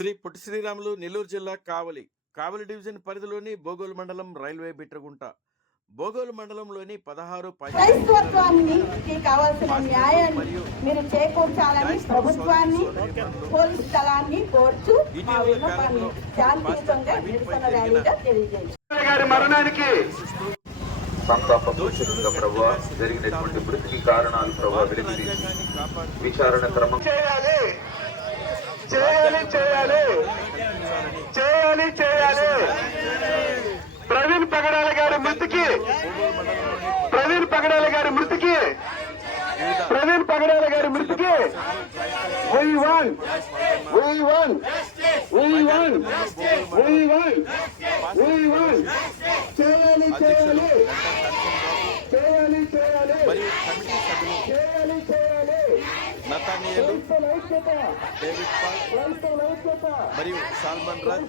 గ్రాములు నెల్లూరు జిల్లా కావలి కావలి డివిజన్ పరిధిలోని బోగోలు మండలం రైల్వే బిట్రగుంట. బోగోలు మండలంలోని పదహారు క్రైస్తవత్వానికి కావాల్సిన న్యాయాన్ని మీరు చేకూర్చాలని ప్రభుత్వాన్ని పోలీస్ దళాన్ని కోరుచు మా విన్నపాన్ని శాంతియుతంగా నిరసన ర్యాలీగా తెలియజేయండి గారి మరణానికి సంతాప సూచకంగా ప్రభు. జరిగినటువంటి మృతికి కారణాలు ప్రభు వెలికి విచారణ క్రమం చేయాలి. చేయాలి చేయాలి. చేయాలి చేయాలి. ప్రవీణ్ పగడాల గారి మృతికి ప్రవీణ్ పగడాల గారి మృతికి ప్రవీణ్ పగడాల గారి మృతికి we want we want we want we want we want చేయాలి చేయాలి చేయాలి చేయాలి మరియు కమిటీ సభ్యులు చేయాలి చేయాలి డేవిడ్ పాల్ ఐక్యత మరియు సాల్మన్ రాజ్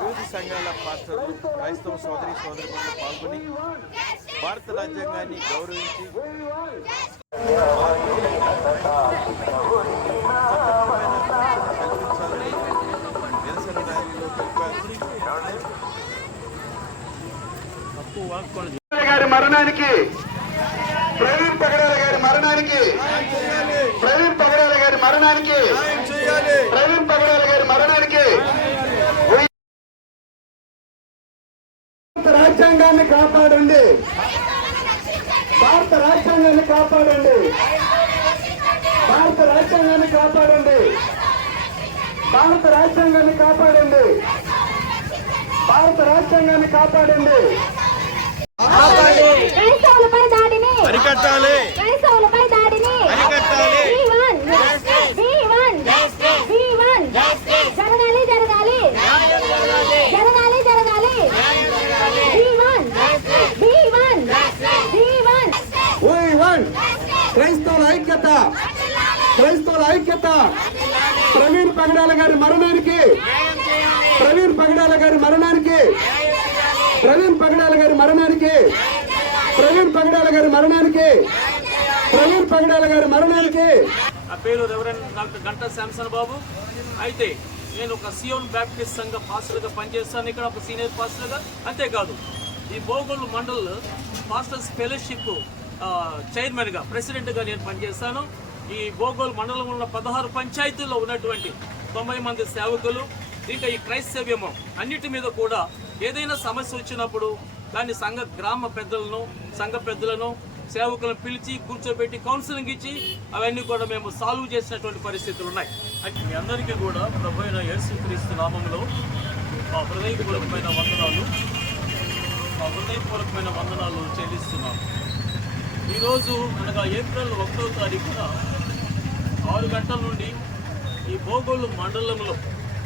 వివిధ సంఘాల పాస్టర్లు క్రైస్తవ సోదరి సోదరులు పాల్గొని భారత రాజ్యాంగాన్ని గౌరవించి కల్పించాలని నిరసన ర్యాలీలో తెలిపారు గారి మరణానికి ప్రవీణ్ పగడాల గారి మరణానికి మరణానికి ప్రవీణ్ పగడాల గారి మరణానికి భారత రాజ్యాంగాన్ని కాపాడండి. భారత రాజ్యాంగాన్ని కాపాడండి. భారత రాజ్యాంగాన్ని కాపాడండి. భారత రాజ్యాంగాన్ని కాపాడండి. భారత రాజ్యాంగాన్ని కాపాడండి. ఐక్యత క్రైస్తవుల ఐక్యత. ప్రవీణ్ పగడాల గారి మరణానికి ప్రవీణ్ పగడాల గారి మరణానికి ప్రవీణ్ పగడాల గారి మరణానికి ప్రవీణ్ పగడాల గారి మరణానికి ప్రవీణ్ పగడాల గారి మరణానికి. నా పేరు రెవరెండ్ డాక్టర్ గంటా శాంసన్ బాబు. అయితే నేను ఒక సియోన్ బ్యాప్టిస్ట్ సంఘ పాస్టర్గా పనిచేస్తాను. ఇక్కడ ఒక సీనియర్ పాస్టర్గా. అంతేకాదు ఈ బోగోలు మండల్ పాస్టర్స్ ఫెలోషిప్ చైర్మన్గా ప్రెసిడెంట్గా నేను పనిచేస్తాను. ఈ బోగోల్ మండలంలో ఉన్న పదహారు పంచాయతీల్లో ఉన్నటువంటి తొంభై మంది సేవకులు ఇంకా ఈ క్రైస్తవ్యము అన్నిటి మీద కూడా ఏదైనా సమస్య వచ్చినప్పుడు దాన్ని సంఘ గ్రామ పెద్దలను సంఘ పెద్దలను సేవకులను పిలిచి కూర్చోబెట్టి కౌన్సిలింగ్ ఇచ్చి అవన్నీ కూడా మేము సాల్వ్ చేసినటువంటి పరిస్థితులు ఉన్నాయి. అయితే మీ అందరికీ కూడా ప్రభు అయిన యేసుక్రీస్తు నామంలో మా హృదయపూర్వకమైన వందనాలు. మా హృదయపూర్వకమైన వందనాలు చెల్లిస్తున్నాము. ఈరోజు అనగా ఏప్రిల్ ఒకటో తారీఖున ఆరు గంటల నుండి ఈ బోగోళ్ళు మండలంలో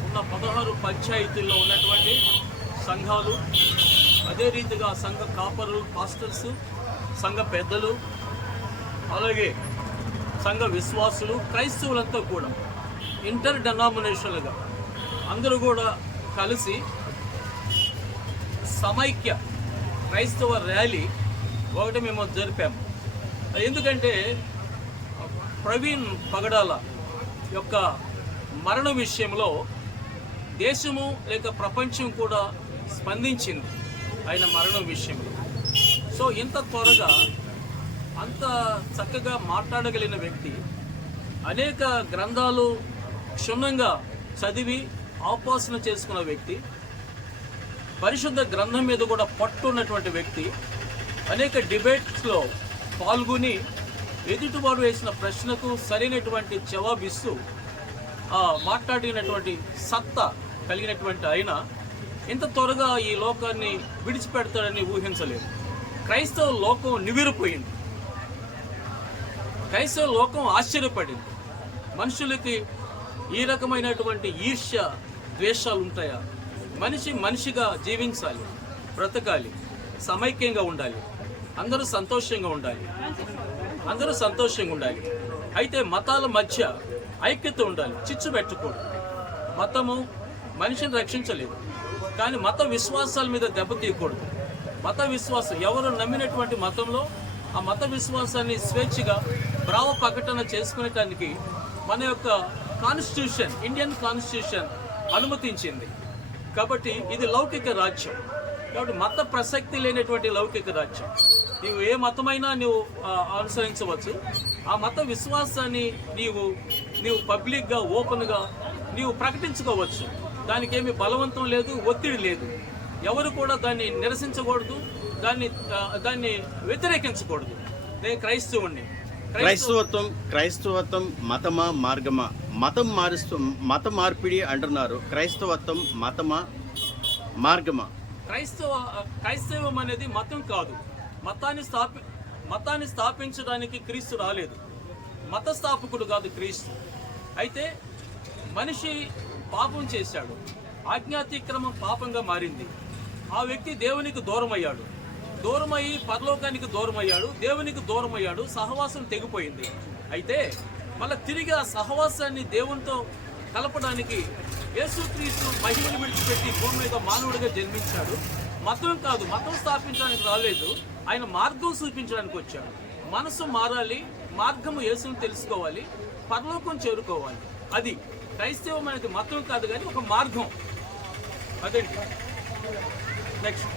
ఉన్న పదహారు పంచాయతీల్లో ఉన్నటువంటి సంఘాలు అదే రీతిగా సంఘ కాపరులు పాస్టర్స్ సంఘ పెద్దలు అలాగే సంఘ విశ్వాసులు క్రైస్తవులంతా కూడా ఇంటర్ డెనామినేషన్లుగా అందరూ కూడా కలిసి సమైక్య క్రైస్తవ ర్యాలీ ఒకటి మేము జరిపాము. ఎందుకంటే ప్రవీణ్ పగడాల యొక్క మరణ విషయంలో దేశము లేక ప్రపంచం కూడా స్పందించింది ఆయన మరణం విషయంలో. సో ఇంత త్వరగా అంత చక్కగా మాట్లాడగలిగిన వ్యక్తి అనేక గ్రంథాలు క్షుణ్ణంగా చదివి ఆపాసన చేసుకున్న వ్యక్తి పరిశుద్ధ గ్రంథం మీద కూడా పట్టు ఉన్నటువంటి వ్యక్తి అనేక డిబేట్స్లో పాల్గొని ఎదుటివారు వేసిన ప్రశ్నకు సరైనటువంటి జవాబిస్తూ ఆ, మాట్లాడినటువంటి సత్తా కలిగినటువంటి ఆయన ఇంత త్వరగా ఈ లోకాన్ని విడిచిపెడతాడని ఊహించలేదు. క్రైస్తవ లోకం నివిరిపోయింది క్రైస్తవ లోకం ఆశ్చర్యపడింది. మనుషులకి ఈ రకమైనటువంటి ఈర్ష్య ద్వేషాలు ఉంటాయా మనిషి మనిషిగా జీవించాలి బ్రతకాలి సమైక్యంగా ఉండాలి. అందరూ సంతోషంగా ఉండాలి. అందరూ సంతోషంగా ఉండాలి. అయితే మతాల మధ్య ఐక్యత ఉండాలి. చిచ్చు పెట్టకూడదు మతము మనిషిని రక్షించలేదు. కానీ మత విశ్వాసాల మీద దెబ్బతీయకూడదు మత విశ్వాసం ఎవరు నమ్మినటువంటి మతంలో ఆ మత విశ్వాసాన్ని స్వేచ్ఛగా భావ ప్రకటన చేసుకునేటానికి మన యొక్క కాన్స్టిట్యూషన్ ఇండియన్ కాన్స్టిట్యూషన్ అనుమతించింది. కాబట్టి ఇది లౌకిక రాజ్యం. కాబట్టి మత ప్రసక్తి లేనటువంటి లౌకిక రాజ్యం. నీవు ఏ మతమైనా నువ్వు అనుసరించవచ్చు. ఆ మత విశ్వాసాన్ని నీవు నీవు పబ్లిక్గా ఓపెన్గా నీవు ప్రకటించుకోవచ్చు. దానికి ఏమి బలవంతం లేదు ఒత్తిడి లేదు. ఎవరు కూడా దాన్ని నిరసించకూడదు దాన్ని దాన్ని వ్యతిరేకించకూడదు. నేను క్రైస్తవుణ్ణి. క్రైస్తవత్వం క్రైస్తవత్వం మతమా మార్గమా? మతం మారుస్తూ మత మార్పిడి అంటున్నారు. క్రైస్తవత్వం మతమా మార్గమా? క్రైస్తవ క్రైస్తవం అనేది మతం కాదు. మతాన్ని స్థాపి మతాన్ని స్థాపించడానికి క్రీస్తు రాలేదు. మత స్థాపకుడు కాదు క్రీస్తు. అయితే మనిషి పాపం చేశాడు. ఆజ్ఞాతిక్రమం పాపంగా మారింది. ఆ వ్యక్తి దేవునికి దూరమయ్యాడు. దూరమయ్యి పరలోకానికి దూరమయ్యాడు. దేవునికి దూరమయ్యాడు. సహవాసం తెగిపోయింది. అయితే మళ్ళీ తిరిగి ఆ సహవాసాన్ని దేవునితో కలపడానికి యేసుక్రీస్తు మహిమను విడిచిపెట్టి భూమి మీద మానవుడిగా జన్మించాడు. మతం కాదు మతం స్థాపించడానికి రాలేదు. ఆయన మార్గం చూపించడానికి వచ్చాడు. మనసు మారాలి మార్గము యేసుని తెలుసుకోవాలి పరలోకం చేరుకోవాలి. అది క్రైస్తవం అనేది మతం కాదు కానీ ఒక మార్గం. అదేంటి? నెక్స్ట్